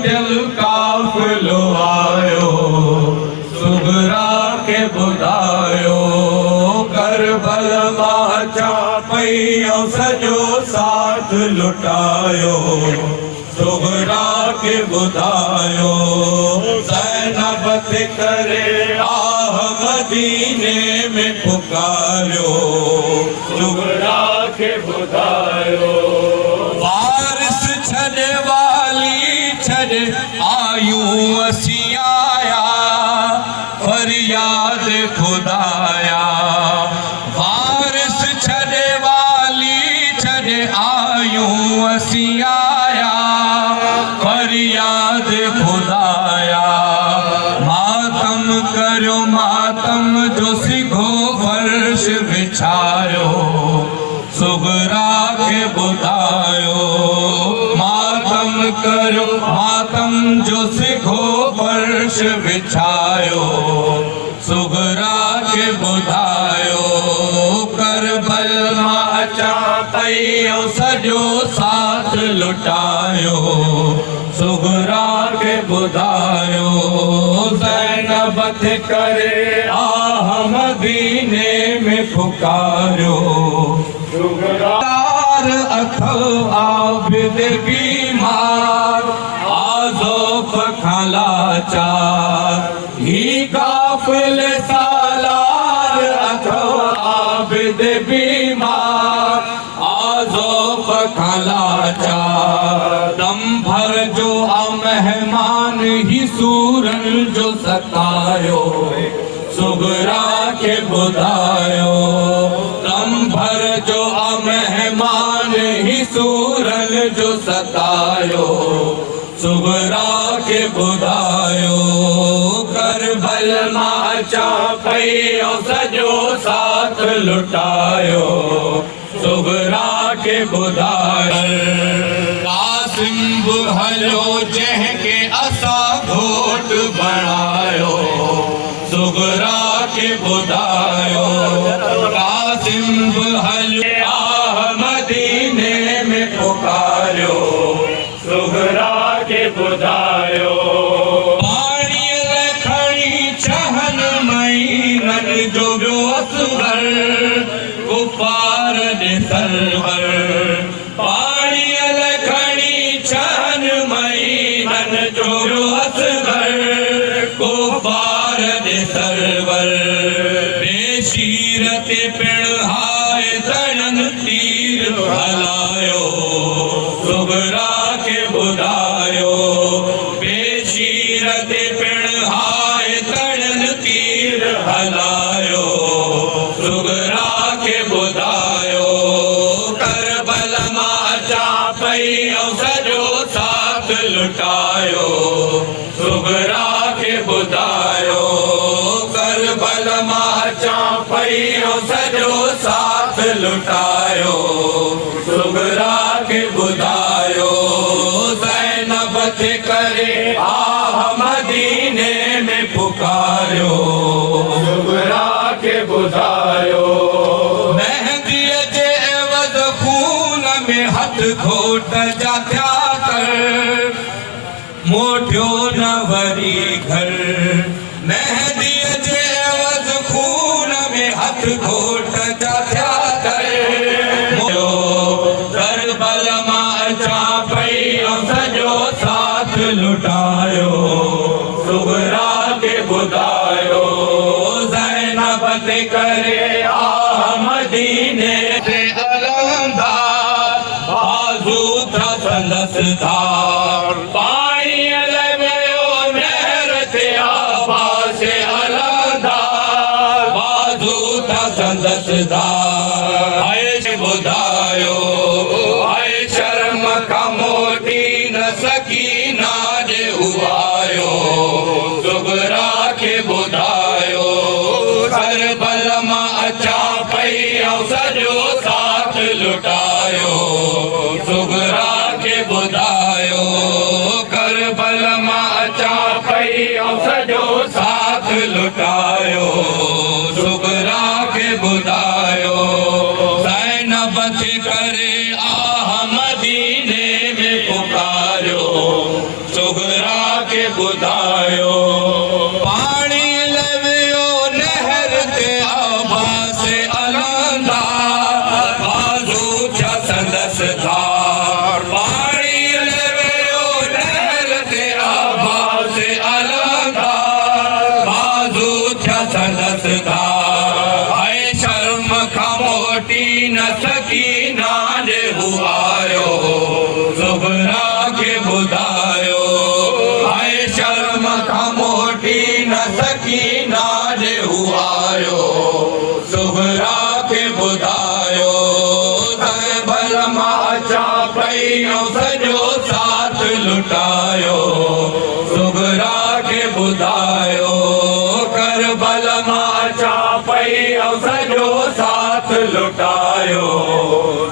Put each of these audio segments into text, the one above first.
लुटियल काफ़िलो आयो, सुगरा के ॿुधायो करबल मां चा पई सॼो साथ लुटायो, सुगरा के ॿुधायो ज़ैनब ते करे आह मदीने में पुकारियो, सुगरा के ॿुधायो वारिस छॾे वाली छॾे आयूं असीं आया फरियाद खुदाया, वारिस छॾे वाली छॾे आयूं असीं आया फरियाद खुदाया, मातम करियो मातम जो सिघो फर्श बिछायो, सुगरा के ॿुधायो मातम करियो मातम जो सिघो फर्श बिछायो, सुगरा के ॿुधायो करबल मां अचा पई सॼो साथ लुटायो, सुगरा के ॿुधायो ज़ैनब ते करे आह मदीने में पुकारियो, सुगरार अथव आबिद बीमार आज़ोफ़ खां लाचार, ही काफ़िले सालार अथव आबिद बीमार आज़ोफ़ खां लाचार, दम भर जो आ मेहमान ही सूरन जो सतायो, सुगरा के ॿुधायो दम भर जो आ मेहमान ही सूरन जो सतायो, सुगरा के ॿुधायो करबल मां अचा पई सॼो साथ लुटायो, सुगरा के ॿुधायो कासिम बि हलियो जंहिंखे असां घोट बणायो, सुगरा के ॿुधायो कासिम बि हलियो आह मदीने में पुकारियो, सुगरा के ॿुधायो पाणीअ खणी छहन महीनन जो वियो असगर कुफार ॾे सरवर, पाणीअ खणी छहन महीनन जो वियो असगर कुफार ॾे सरवर, बेशीर ते पिण हाय तणन तीर हलायो, सुगरा के ॿुधायो बेशीर ते पिण हाय तणन तीर हलायो, सुगरा के ॿुधायो करबल मां अचा पई सॼो साथ लुटायो, सुगरा के ॿुधायो करबल मां अचा पई सॼो साथ लुटायो, सुगरा के ॿुधायो ज़ैनब ते करे आह मदीने में पुकारियो, सुगरा के ॿुधायो मेहंदीअ जे एवज़ खून में हथ घोट जा थिया कर मोटियो न वरी घर, मेहंदीअ जे एवज़ खून में हथ घोट जा थिया कर करबल मां अचा पई सॼो साथ लुटायो, सुगरा के ॿुधायो ज़ैनब ते करे आह मदीने ते अलंदार बाज़ू था संदसि धार, पाणीअ वियो नहर ते आबास अलंदार बाज़ू था संदसि धार, ॿुधायो आए शर्म खां मोटी न सकीना ॾे उबायो, सुगरा के ॿुधायो करबल मां अचा पई सॼो साथ लुटायो, सुगरा के ॿुधायो करबल मां अचा पई सॼो साथ लुटायो, सुगरा के ॿुधायो ज़ैनब ते करे आह मदीने में पुकारियो, सुगरा के ॿुधायो पाणी लवियो नहर ते आभा से अलंदा बाज़ू छा संदसि धार पाणी लवियो नहर ते आभा से अलंदा बाज़ू छा संदसि धार ऐं शर्म खां मोटी न सकी नाज हुआयो सुगरा के ॿुधायो ऐं शर्म खां मोटी न सकी नाज हुआयो सुगरा के ॿुधायो भल मां अचां पई ऐं सॼो साथ लुटायो सुगरा के ॿुधायो करबल मां अचां पई ऐं सॼो साथ लुटायो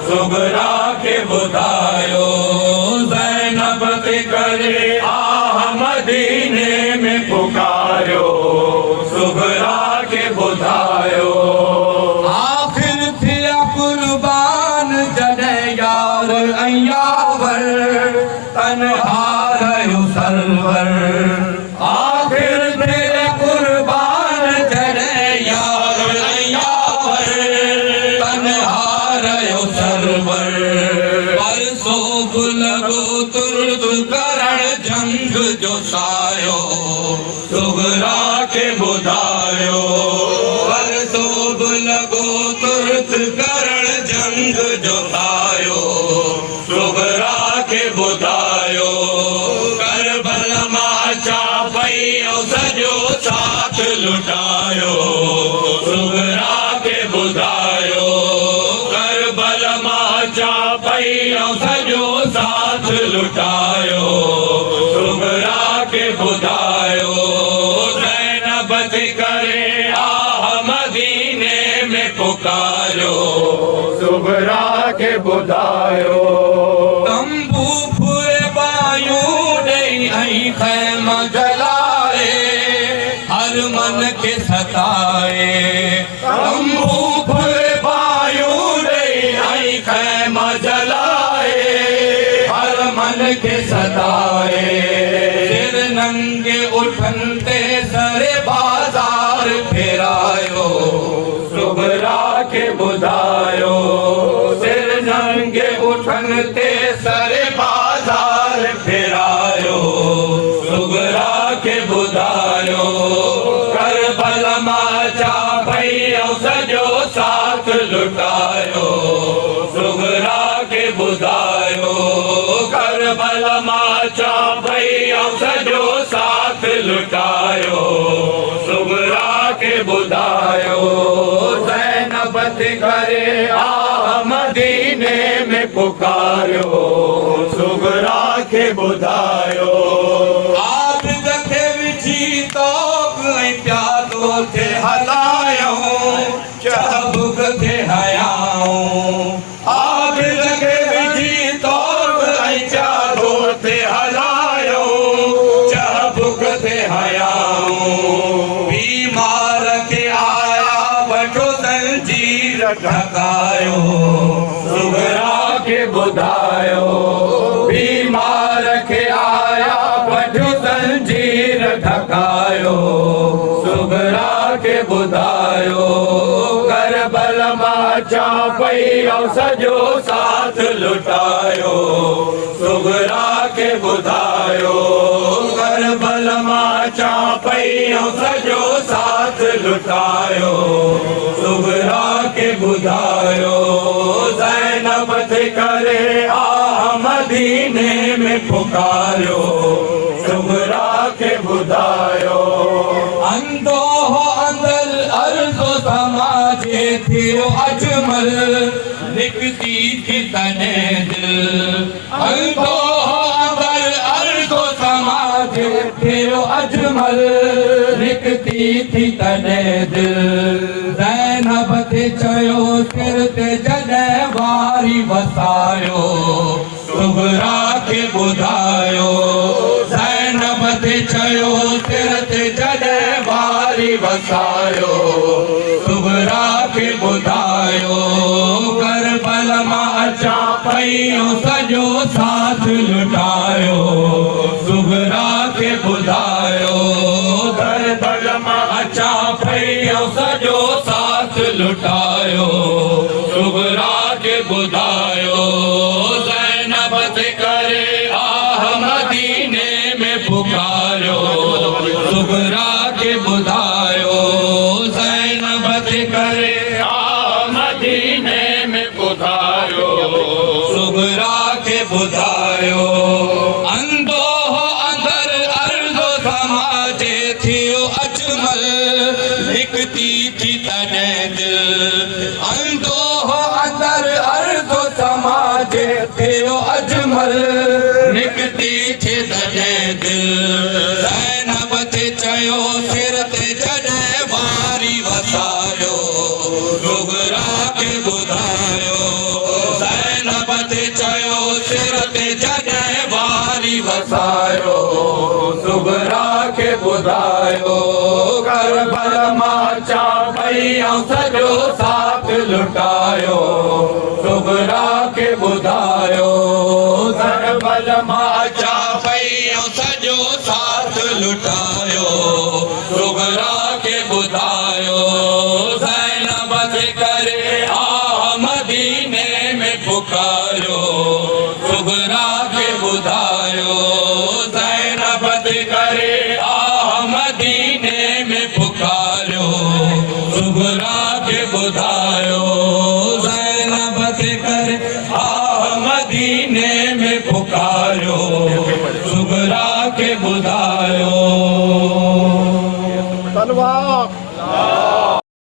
सुगरा के ॿुधायो ज़ैनब ते करे आह मदीने में पुकारियो सुगरा के ॿुधायो आख़िर थिया कुर्बान जॾहिं यार ऐं यावर तन्हा रहियो सरवर आख़िर थिया कुर्बान जॾहिं यार ऐं यावर तन्हा रहियो सरवर परसो बि लॻो तुर्त करण जंग जो सायो सुगरा के ॿुधायो परसो बि लॻो तुर्त करण जंग जो सायो सुगरा के ॿुधायो करबल मां अचां पई ऐं सॼो साथ लुटायो सुगरा के ॿुधायो करबल मां अचां पई ऐं सॼो साथ लुटायो सुगरा के ॿुधायो ज़ैनब ते करे आह मदीने में पुकारियो सुगरा के ॿुधायो तंबू फुरे बायूं ॾेई ऐं ख़ैमा जलाए हर मन खे सताए तंबू फुरे बायूं ॾेई ऐं ख़ैमा जलाए हर मन खे सताए सिर नंगे उठनि ते सरे बाज़ार फेरायो सुगरा के ॿुधायो सिर नंगे उठनि ते सरे बाज़ार फेरायो सुगरा के ॿुधायो करबल मां अचां पई ऐं सॼो साथ लुटायो सुगरा के ॿुधायो करबल मां अचां पई ऐं सॼो साथ लुटायो सुगरा के ॿुधायो ज़ैनब ते करे आह मदीने में पुकारियो सुगरा के ॿुधायो आबिद खे विझी तोप ऐं प्यादो थे हलायूं चहबुक थे हयाऊं आबिद खे विझी तोप ऐं प्यादो थे हलायूं चहबुक थे हयाऊं बीमार के आया वठो जंजीर ढकायो सुगरा के ॿुधायो बीमार के आया वठो जंजीर ढकायो सुगरा के ॿुधायो करबल मां अचां पई ऐं सॼो साथ लुटायो सुगरा के ॿुधायो करबल मां अचां पई ऐं सॼो साथ लुटायो सुगरा के ॿुधायो ज़ैनब ते करे आह मदीने में पुकारियो सुगरा के ॿुधायो अंधो हो अंदर अर्ज़ो समाजे थियो अजमल निकती थी तने दिल अंधो हो अंदर अर्ज़ो समाजे थियो अजमल निकती थी तने दिल ज़ैनब ते चयो सिर ते जॾहिं वारी वसायो सुगरा के ॿुधायो ज़ैनब ते चयो सिर ते जॾहिं वारी वसायो सुगरा के ॿुधायो करबल मां अचां पई सॼो साथ लुटायो सुगरा ॿुधायो दरबार मां अचां पई सॼो साथ लुटायो सुगरा खे ॿुधायो ज़ैनब ते करे आह मदीने में पुकारियो सुगरा खे ॿुधायो ज़ैनब ते करे आह मदीने में पुकारियो सुगरा खे ॿुधायो अंधो अंदर अर्ज़ो समाजे थियो अजमल निकती थी तॾहिं दिल अंधो अंदर अर्ज़ो समाजे थियो अजमल निकती थी तॾहिं दिल ज़ैनब ते चयो सिर ते जॾहिं वारी वसायो सुगरा खे ॿुधायो ज़ैनब ते चयो सिर ते जॾहिं वारी वसायो सुगरा खे ॿुधायो करबल मां अचां पई सॼो साथ लुटायो सुगरा खे ॿुधायो करबल मां अचां पई सॼो साथ लुटायो सुगरा खे ॿुधायो ज़ैनब ते करे आह मदीने में पुकार